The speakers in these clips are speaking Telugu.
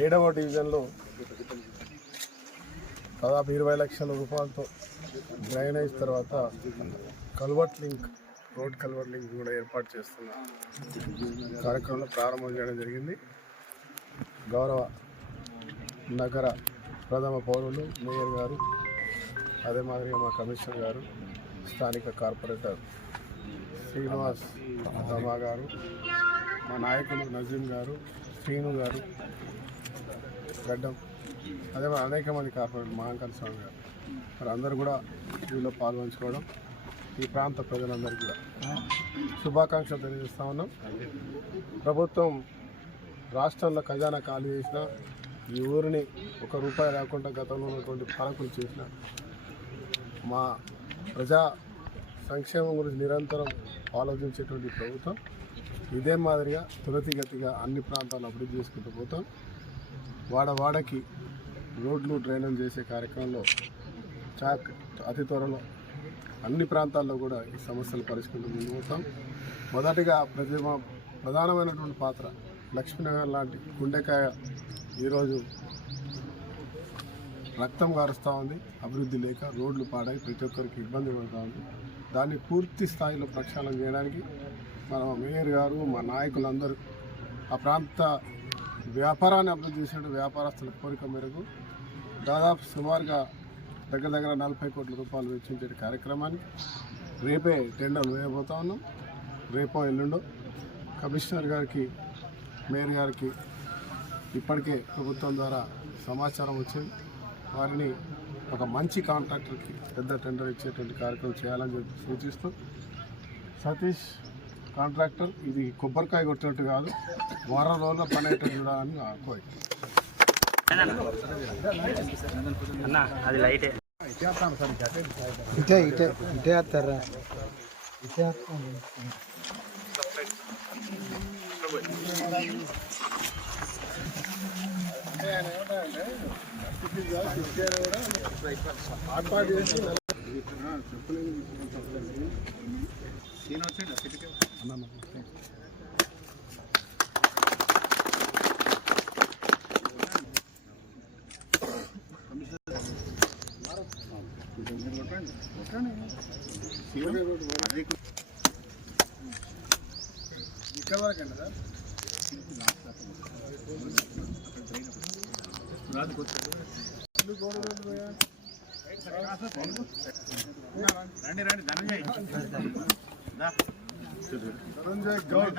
ఏడవ డివిజన్లో దాదాపు ఇరవై లక్షల రూపాయలతో డ్రైనేజ్ తర్వాత culvert link road culvert link కూడా ఏర్పాటు చేస్తున్న కార్యక్రమంలో ప్రారంభం చేయడం జరిగింది. గౌరవ నగర ప్రథమ పౌరులు మేయర్ గారు అదే మాదిరిగా మా కమిషనర్ గారు స్థానిక కార్పొరేటర్ శ్రీనివాస్ రమా గారు మా నాయకులు నజీం గారు శ్రీను గారు గడ్డం అదే మరి అనేక మంది కార్పొరేటర్ మహాంకర్ స్వామి గారు. మరి అందరూ కూడా వీళ్ళు పాల్గొంచుకోవడం ఈ ప్రాంత ప్రజలందరికీ కూడా. శుభాకాంక్షలు తెలియజేస్తా ఉన్నాం. ప్రభుత్వం రాష్ట్రంలో ఖజానా ఖాళీ చేసిన ఈ ఊరిని ఒక రూపాయి లేకుండా గతంలో ఉన్నటువంటి పాలకులు చేసిన మా ప్రజా సంక్షేమం గురించి నిరంతరం ఆలోచించేటువంటి ప్రభుత్వం ఇదే మాదిరిగా తులతిగతిగా అన్ని ప్రాంతాలను అభివృద్ధి చేసుకుంటూ పోతాం. వాడవాడకి రోడ్లు డ్రైనేజ్ చేసే కార్యక్రమంలో చాక్ అతి త్వరలో అన్ని ప్రాంతాల్లో కూడా ఈ సమస్యలు పరిష్కరించడం ముందు పోతాం. మొదటిగా ప్రతి ప్రధానమైనటువంటి పాత్ర లక్ష్మీనగర్ లాంటి గుండెకాయ ఈరోజు రక్తం కారుస్తూ ఉంది. అభివృద్ధి లేక రోడ్లు పాడై ప్రతి ఒక్కరికి ఇబ్బంది పడుతూ ఉంది. దాన్ని పూర్తి స్థాయిలో ప్రక్షాళన చేయడానికి మన మేయర్ గారు మా నాయకులందరూ ఆ ప్రాంత వ్యాపారాన్ని అభివృద్ధి చేసిన వ్యాపారస్తుల కోరిక మేరకు దాదాపు సుమారుగా దగ్గర దగ్గర నలభై కోట్ల రూపాయలు వెచ్చించే కార్యక్రమాన్ని రేపే టెండర్లు వేయబోతా ఉన్నాం. రేపో ఎల్లుండో కమిషనర్ గారికి మేయర్ గారికి ఇప్పటికే ప్రభుత్వం ద్వారా సమాచారం వచ్చింది. వారిని ఒక మంచి కాంట్రాక్టర్కి పెద్ద టెండర్ ఇచ్చేటువంటి కార్యక్రమం చేయాలని చెప్పి సూచిస్తూ సతీష్ కాంట్రాక్టర్ ఇది కొబ్బరికాయ కొట్టినట్టు కాదు వారం రోజుల పని అయ్యేటట్టు చూడాలని నా కోరిక. అన్న అది లైటే. ఇటే ఇటే ఇటే వస్తారా ఇటే వస్తాను ఇక్కడ వరకు అండి సార్ రండి రండి ధనంజయ్ గౌడ్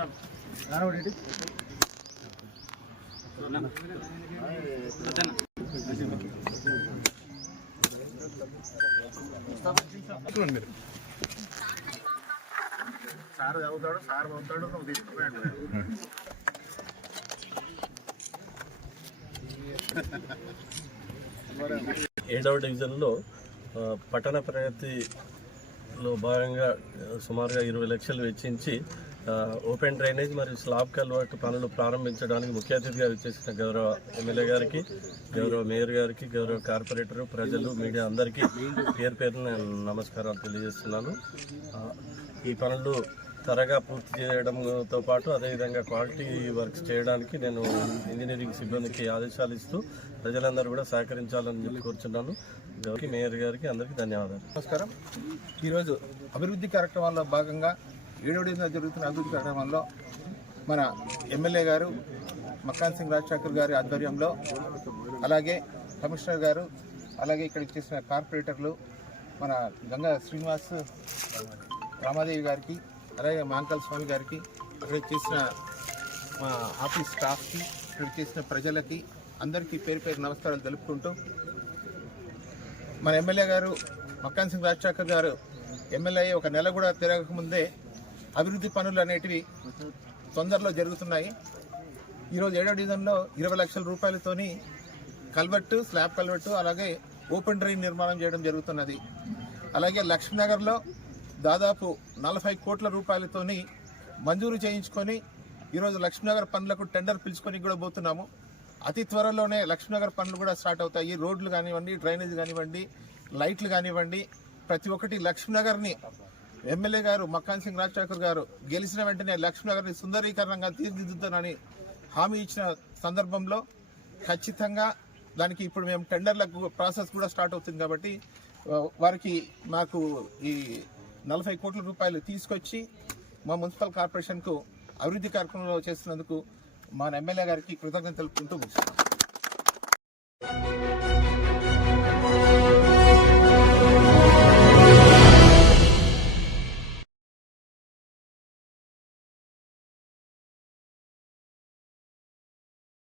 సార్ చదువుతాడు సార్ చదువుతాడు నువ్వు తీసుకుపోయాడు ఏడవ డివిజన్లో పట్టణ ప్రగతిలో భాగంగా సుమారుగా ఇరవై లక్షలు వెచ్చించి ఓపెన్ డ్రైనేజ్ మరియు స్లాబ్ కల్వర్ట్ పనులు ప్రారంభించడానికి ముఖ్య అతిథిగా వచ్చేసిన గౌరవ ఎమ్మెల్యే గారికి గౌరవ మేయర్ గారికి గౌరవ కార్పొరేటర్ ప్రజలు మీడియా అందరికీ పేరు పేరున నేను నమస్కారాలు తెలియజేస్తున్నాను. ఈ పనులు త్వరగా పూర్తి చేయడంతో పాటు అదేవిధంగా క్వాలిటీ వర్క్స్ చేయడానికి నేను ఇంజనీరింగ్ సిబ్బందికి ఆదేశాలు ఇస్తూ ప్రజలందరూ కూడా సహకరించాలని చెప్పి కోరుచున్నాను. గౌరవ మేయర్ గారికి అందరికీ ధన్యవాదాలు. నమస్కారం. ఈరోజు అభివృద్ధి కార్యక్రమాల్లో భాగంగా ఏడో జరుగుతున్న అభివృద్ధి కార్యక్రమంలో మన ఎమ్మెల్యే గారు మక్కాన్ సింగ్ రాజశేఖర్ గారి ఆధ్వర్యంలో అలాగే కమిషనర్ గారు అలాగే ఇక్కడ చేసిన కార్పొరేటర్లు మన గంగా శ్రీనివాస్ రామాదేవి గారికి అలాగే మాంకల్ స్వామి గారికి ఇక్కడ చేసిన మా ఆఫీస్ స్టాఫ్కి ఇక్కడ చేసిన ప్రజలకి అందరికీ పేరు పేరు నమస్కారాలు తెలుపుకుంటూ మన ఎమ్మెల్యే గారు మక్కాన్ సింగ్ రాజశేఖర్ గారు ఎమ్మెల్యే ఒక నెల కూడా తిరగక ముందే అభివృద్ధి పనులు అనేటివి తొందరలో జరుగుతున్నాయి. ఈరోజు ఏడో డివిజన్లో ఇరవై లక్షల రూపాయలతోని కల్వర్టు స్లాబ్ కల్వర్టు అలాగే ఓపెన్ డ్రైన్ నిర్మాణం చేయడం జరుగుతున్నది. అలాగే లక్ష్మీనగర్లో దాదాపు నలభై కోట్ల రూపాయలతోని మంజూరు చేయించుకొని ఈరోజు లక్ష్మీనగర్ పనులకు టెండర్ పిలుచుకొని కూడా పోతున్నాము. అతి త్వరలోనే లక్ష్మీనగర్ పనులు కూడా స్టార్ట్ అవుతాయి. రోడ్లు కానివ్వండి డ్రైనేజ్ కానివ్వండి లైట్లు కానివ్వండి ప్రతి ఒక్కటి లక్ష్మీనగర్ని ఎమ్మెల్యే గారు మక్కాన్ సింగ్ రాజశేఖర్ గారు గెలిచిన వెంటనే లక్ష్మీనగర్ని సుందరీకరణంగా తీర్చిదిద్దుతానని హామీ ఇచ్చిన సందర్భంలో ఖచ్చితంగా దానికి ఇప్పుడు మేము టెండర్లకు ప్రాసెస్ కూడా స్టార్ట్ అవుతుంది కాబట్టి వారికి మాకు ఈ నలభై కోట్ల రూపాయలు తీసుకొచ్చి మా మున్సిపల్ కార్పొరేషన్కు అభివృద్ధి కార్యక్రమంలో చేస్తున్నందుకు మా ఎమ్మెల్యే గారికి కృతజ్ఞతలు తెలుపుకుంటూ ముగిస్తున్నాం.